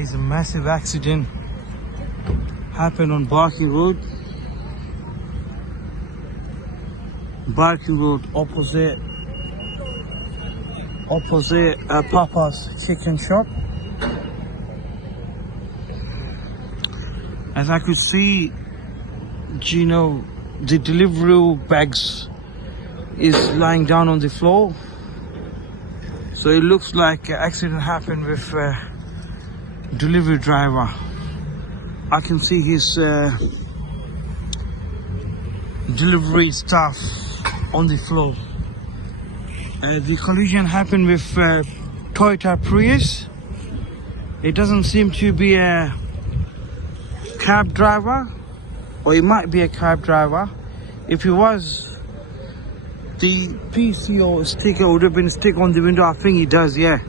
Guys, a massive accident happened on Barking Road. Barking Road opposite Papa's Chicken Shop. As I could see, Gino, the delivery bags is lying down on the floor. So it looks like an accident happened with delivery driver. I can see his delivery stuff on the floor. The collision happened with Toyota Prius. It doesn't seem to be a cab driver, or it might be a cab driver. If it was, the PCO sticker would have been stick on the window. I think he does, yeah.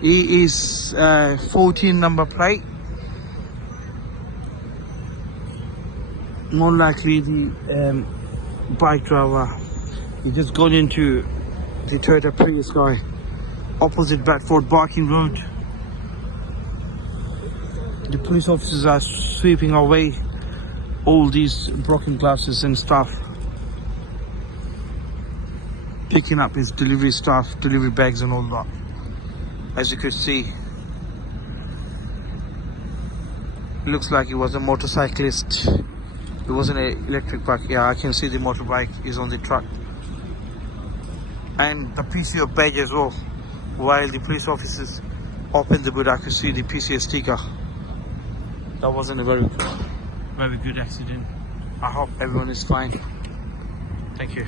He is 14 number plate. More likely the bike driver. He just gone into the Toyota Prius guy opposite Bradford Barking Road. The police officers are sweeping away all these broken glasses and stuff, picking up his delivery stuff, delivery bags and all that. As you could see, it looks like it was a motorcyclist. It wasn't an electric bike. Yeah, I can see the motorbike is on the truck. And the PCO badge as well. While the police officers opened the boot, I could see the PCO sticker. That wasn't a very good accident. I hope everyone is fine. Thank you.